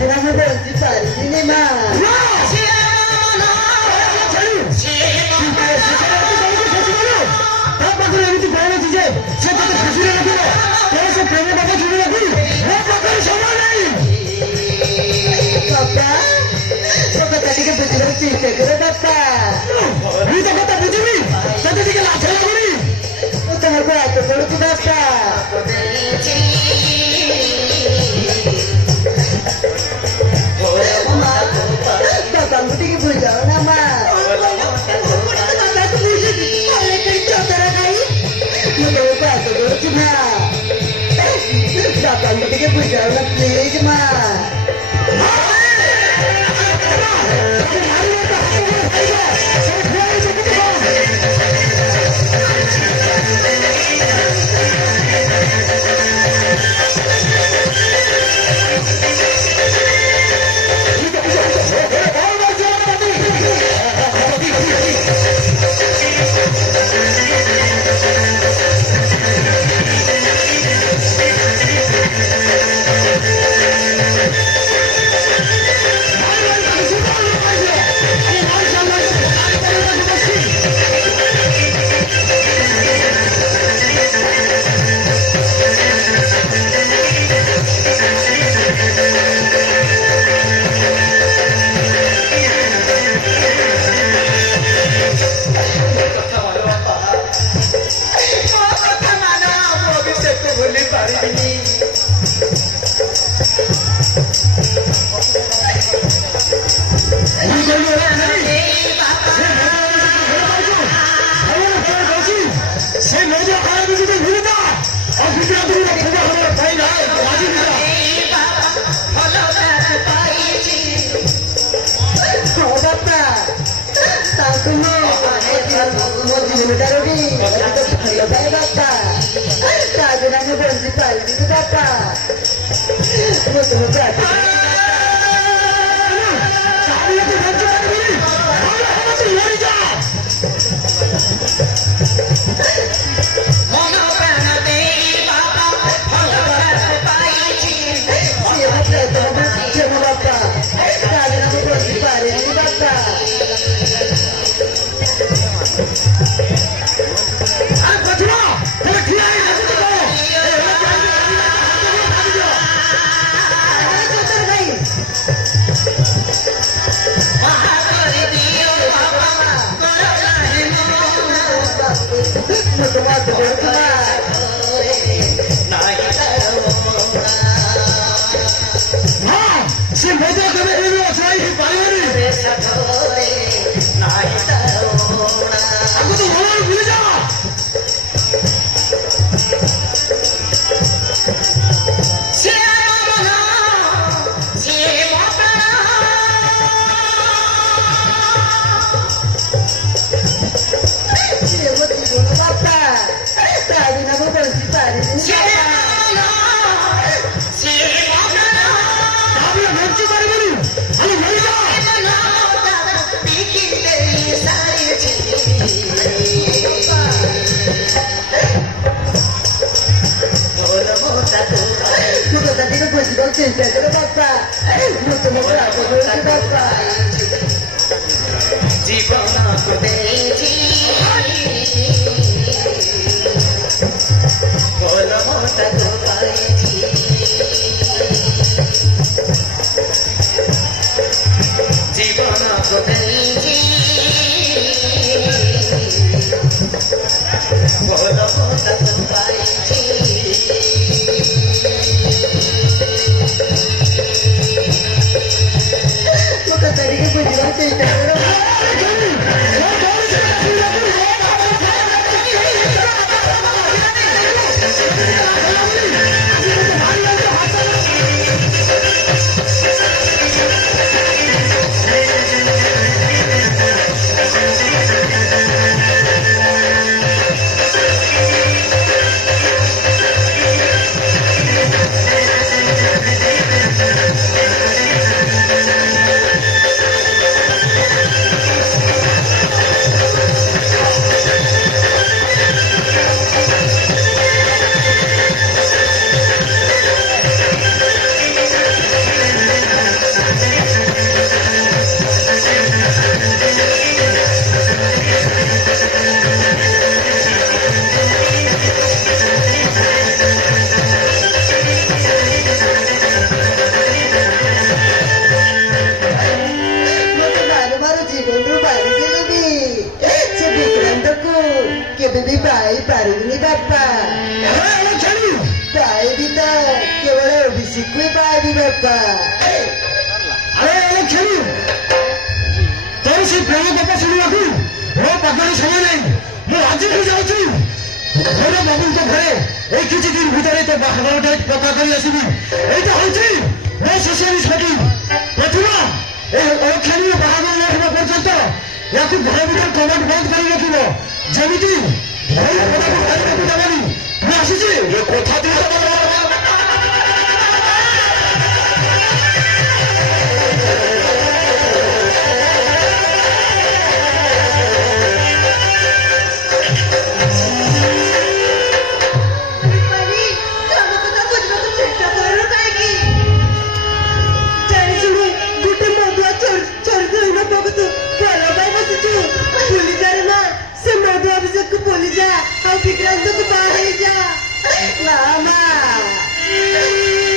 Sabi mo si Pari, hindi ma. Papa, papa tadi ke bujuran cinta kira papa. Ini tak kata bujuri, tadi dia lah jalan buri. Utang aku atau kalau tu papa. Papa mesti ke bujuran nama. Papa tu bujuri, oleh kerja terakai. Mudah apa atau kalau tu na. Papa mesti ke bujuran please ma. ପାଇପାରିବିନି ବାପା। ପାଇବି ତ କେବଳ ଓବିସିକୁ ପାଇବି ବାପା। ତୋର ସେ ପ୍ରେମ ଗପ ଶୁଣିବାକୁ ମୋ ପାଖରେ ସମୟ ନାହିଁ। ମୁଁ ଆଜିଠୁ ଯାଉଛି ଘର ବାବୁଙ୍କ ଘରେ ଏଇ କିଛି ଦିନ ଭିତରେ ତୋ ବାହାଘରଟା ପକ୍କା କରି ଆସିବି। ଏଇଟା ହଉଛି ମୋ ଶେଷ ନିଷ୍ପତ୍ତି। ପ୍ରତିଭା ଏ ଅକ୍ଷଣୀୟ ବାହାଘର ନ ହେବା ପର୍ଯ୍ୟନ୍ତ ୟାକୁ ଘର ଭିତରେ କବାଟ ବନ୍ଦ କରି ରଖିବ। ଯେମିତି ଘର ପଦାକୁ ବାହାରିବାକୁ ଦେବନି। ମୁଁ ଆସିଛି କଥା Mama!